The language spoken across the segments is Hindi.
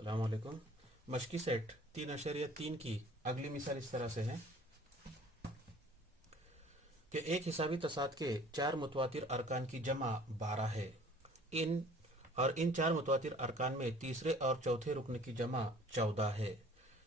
अस्सलाम वालेकुम। मशकी सेट 3.3 की अगली मिसाल इस तरह से है कि एक हिसाबी तसाद के चार मुतवातिर अरकान की जमा 12 है। इन इन चार मुतवातिर अरकान में तीसरे और चौथे रुकन की जमा 14 है।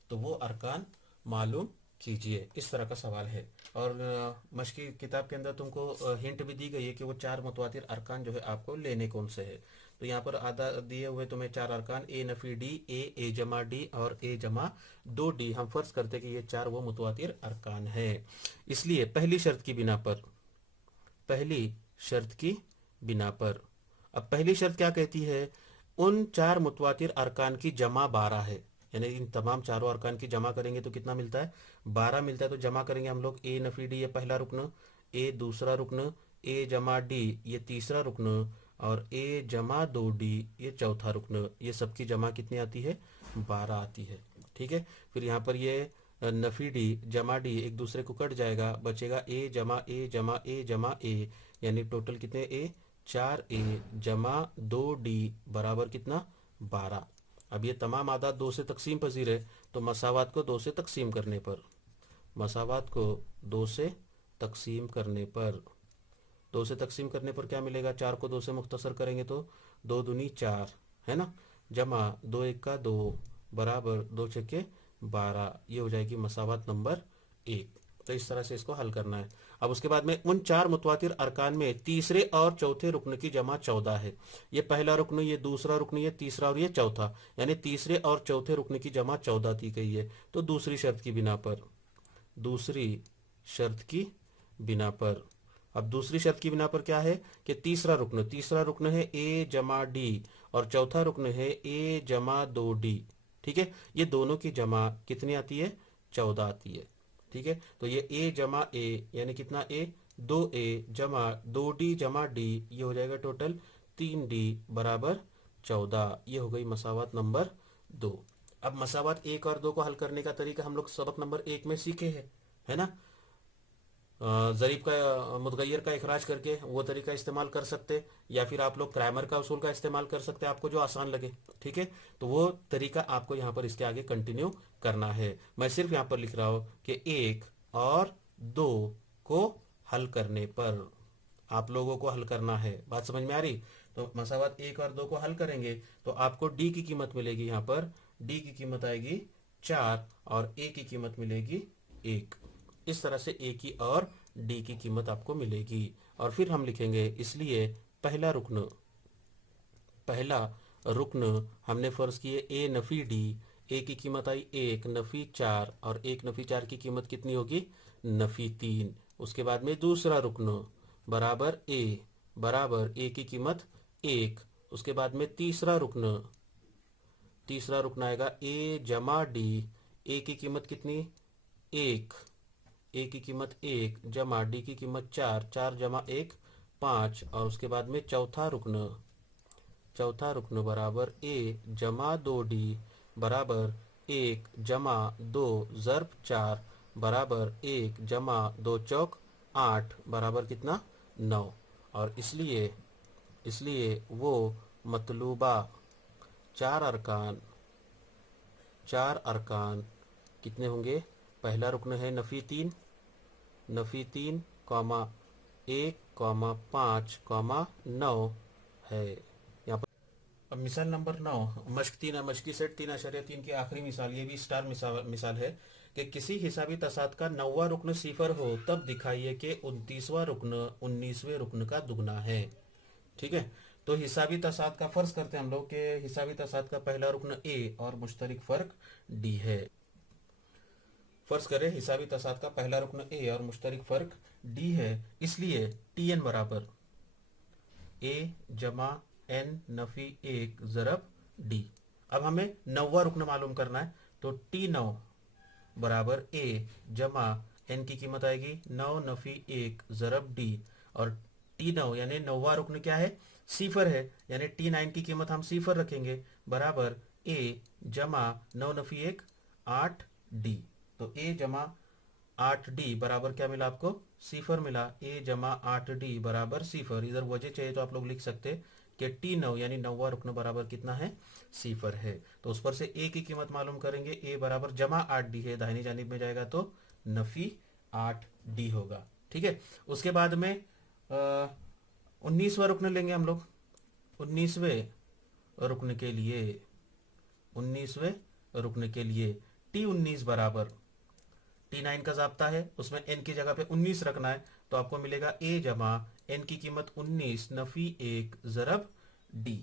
तो वो अरकान मालूम कीजिए। इस तरह का सवाल है। और मशकी किताब के अंदर तुमको हिंट भी दी गई है कि वो चार मुतवातिर अरकान जो है आपको लेने कौन से है। तो यहाँ पर आधा दिए हुए तुम्हें चार अरकान ए नफी डी, ए जमा डी और ए जमा दो डी। हम फर्ज करते कि ये चार वो मुतवातिर अरकान है। इसलिए पहली शर्त की बिना पर अब पहली शर्त क्या कहती है, उन चार मुतवातिर अरकान की जमा 12 है। यानी इन तमाम चारों अरकान की जमा करेंगे तो कितना मिलता है, 12 मिलता है। तो जमा करेंगे हम लोग ए नफी डी ये पहला रुकन, ए दूसरा रुकन, ए जमा डी ये तीसरा रुकन और ए जमा दो डी ये चौथा रुकन। ये सबकी जमा कितनी आती है, 12 आती है। ठीक है। फिर यहाँ पर ये नफी डी जमा डी एक दूसरे को कट जाएगा, बचेगा ए जमा ए जमा ए जमा ए, यानी टोटल कितने ए, 4a जमा 2d बराबर कितना, 12। अब ये तमाम आदाद 2 से तकसीम पजीर है। तो मसावात को 2 से तकसीम करने पर, मसावात को 2 से तकसीम करने पर 2 से तकसीम करने पर क्या मिलेगा, 4 को 2 से मुख्तसर करेंगे तो 2 दूनी 4 है ना, जमा 2 1 का 2 बराबर 2 छक्के 12। ये हो जाएगी मसावात नंबर 1। तो इस तरह से इसको हल करना है। अब उसके बाद में उन चार मुतवातिर अरकान में तीसरे और चौथे रुकन की जमा 14 है। ये पहला रुकन, ये दूसरा रुकन, ये तीसरा और ये चौथा, यानी तीसरे और चौथे रुकन की जमा 14 दी गई है। तो दूसरी शर्त की बिना पर, अब दूसरी शर्त की बिना पर क्या है कि तीसरा रुकन है ए जमा डी और चौथा रुकन है ए जमा 2d। ठीक है। ये दोनों की जमा कितनी आती है, 14 आती है। ठीक है। तो ये a जमा ए यानी कितना a, 2a जमा 2d जमा d, ये हो जाएगा टोटल 3d बराबर 14। ये हो गई मसावत नंबर 2। अब मसावत 1 और 2 को हल करने का तरीका हम लोग सबक नंबर 1 में सीखे हैं, है ना। ज़रीब का मुतगैर का इखराज करके वो तरीका इस्तेमाल कर सकते, या फिर आप लोग क्राइमर का उसूल का इस्तेमाल कर सकते, आपको जो आसान लगे। ठीक है। तो वो तरीका आपको यहाँ पर इसके आगे कंटिन्यू करना है। मैं सिर्फ यहाँ पर लिख रहा हूँ कि 1 और 2 को हल करने पर आप लोगों को हल करना है। बात समझ में आ रही। तो मसावत 1 और 2 को हल करेंगे तो आपको डी की कीमत मिलेगी, यहाँ पर डी की कीमत आएगी 4 और ए की कीमत मिलेगी 1। इस तरह से ए की और डी की कीमत आपको मिलेगी। और फिर हम लिखेंगे, इसलिए पहला रुकन हमने फर्ज किए ए नफी डी, ए की कीमत आई 1 नफी 4 और 1 नफी 4 की कीमत कितनी होगी, नफी 3। उसके बाद में दूसरा रुकन बराबर ए की कीमत 1। उसके बाद में तीसरा रुकन आएगा ए जमा डी, ए की कीमत कितनी, 1, ए की कीमत 1 जमा डी की कीमत 4, 4 जमा 1 5। और उसके बाद में चौथा रुकन बराबर ए जमा 2d बराबर 1 जमा 2 ज़र्ब 4 बराबर 1 जमा 2 चौक 8 बराबर कितना, 9। और इसलिए वो मतलूबा चार अरकान कितने होंगे, पहला रुकन है नफी 3 कॉमा 1 कॉमा 5 कॉमा 9 है यहाँ पर। अब मिसाल नंबर 9 मशकी सेट 3.3 की आखिरी मिसाल, ये भी स्टार मिसाल है कि किसी हिसाबी तसाद का 9वां रुकन सिफर हो तब दिखाइए कि 29वां रुकन 19वें रुकन का दुगना है। ठीक है। तो हिसाबी तसाद का फर्ज करते हैं हम लोग कि हिसाबी तसाद का पहला रुकन ए और मुश्तरिक फर्क डी है। फर्ज करें हिसाबी तसाद का पहला रुकन ए और मुश्तरिक फर्क डी है। इसलिए टी एन बराबर ए जमा एन नफी 1 ज़रब डी। अब हमें 9वां रुकन मालूम करना है। तो टी 9 बराबर ए जमा एन की कीमत आएगी 9 नफी 1 ज़रब डी। और टी 9 यानी 9वां रुकन क्या है, सिफर है, यानी टी 9 की कीमत हम सिफर रखेंगे बराबर ए जमा 9 नफी 1 8 डी। तो ए जमा 8d बराबर क्या मिला आपको, सिफर मिला। ए जमा 8d बराबर सिफर। इधर वजह चाहिए तो आप लोग लिख सकते कि T9 यानी 9वां रुकन बराबर कितना है, सिफर है। तो उस पर से ए की कीमत मालूम करेंगे, ए बराबर जमा 8D है, दाहिनी जानिब में जाएगा तो नफी 8D होगा। ठीक है, उसके बाद में 19वां रुकन लेंगे हम लोग। 19वें रुकन के लिए 19वें रुकन के लिए T19 बराबर T9 का जाब्ता है, उसमें n की जगह पे 19 रखना है, तो आपको मिलेगा a जमा n की कीमत 19 नफी 1 ज़रब d।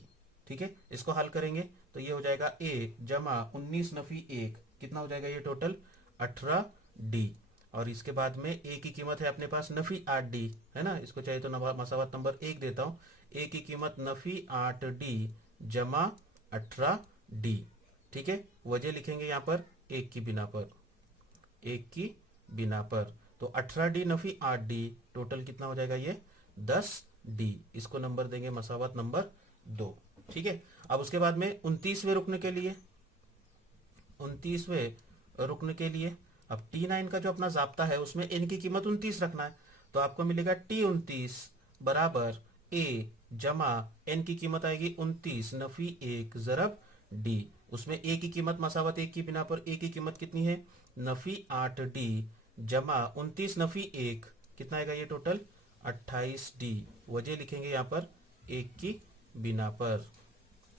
ठीक है, इसको हल करेंगे तो ये हो जाएगा a जमा 19 नफी 1, कितना हो जाएगा ये टोटल 18d। और इसके बाद में a की कीमत है अपने पास नफी 8d है ना, इसको चाहिए तो मसावत नंबर 1 देता हूँ। a की कीमत नफी 8d जमा 18d। ठीक है, वजह लिखेंगे यहाँ पर एक की बिना पर, एक की बिना पर, तो 18D नफी 8D टोटल कितना हो जाएगा ये 10D। इसको नंबर देंगे मसावत नंबर 2। ठीक है, अब उसके बाद में 29वें रुकन के लिए 29वें रुकन के लिए अब T9 का जो अपना जाब्ता है उसमें n की कीमत 29 रखना है, तो आपको मिलेगा T29 बराबर a जमा n की कीमत आएगी 29 नफी 1 ज़रब d। उसमें a की कीमत मसावत 1 की बिना पर a की कीमत कितनी है नफी 8d जमा 29 नफी 1, कितना आएगा ये टोटल 28d। वजह लिखेंगे यहाँ पर 1 की बिना पर।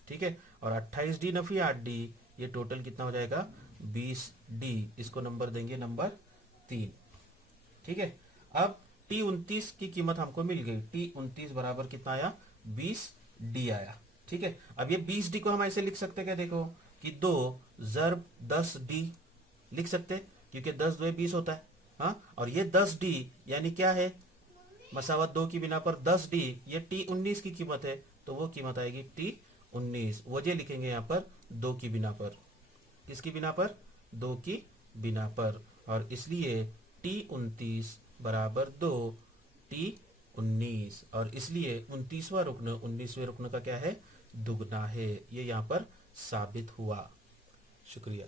ठीक है, और 28d नफी 8d ये टोटल कितना हो जाएगा 20d। इसको नंबर देंगे नंबर 3। ठीक है, अब T29 की कीमत हमको मिल गई, T29 बराबर कितना आया 20d आया। ठीक है, अब ये 20d को हम ऐसे लिख सकते क्या, देखो कि 2 ज़रब 10d लिख सकते, क्योंकि 10 2 20 होता है। हाँ, और ये 10d यानी क्या है मसावत 2 की बिना पर 10d, ये T19 की कीमत है, तो वो कीमत आएगी T19। वजह लिखेंगे यहाँ पर 2 की बिना पर, किसकी बिना पर 2 की बिना पर, और इसलिए T29 बराबर 2 T19, और इसलिए 29वां रुकन 19वें रुकन का क्या है दुगना है। ये यहाँ पर साबित हुआ। शुक्रिया।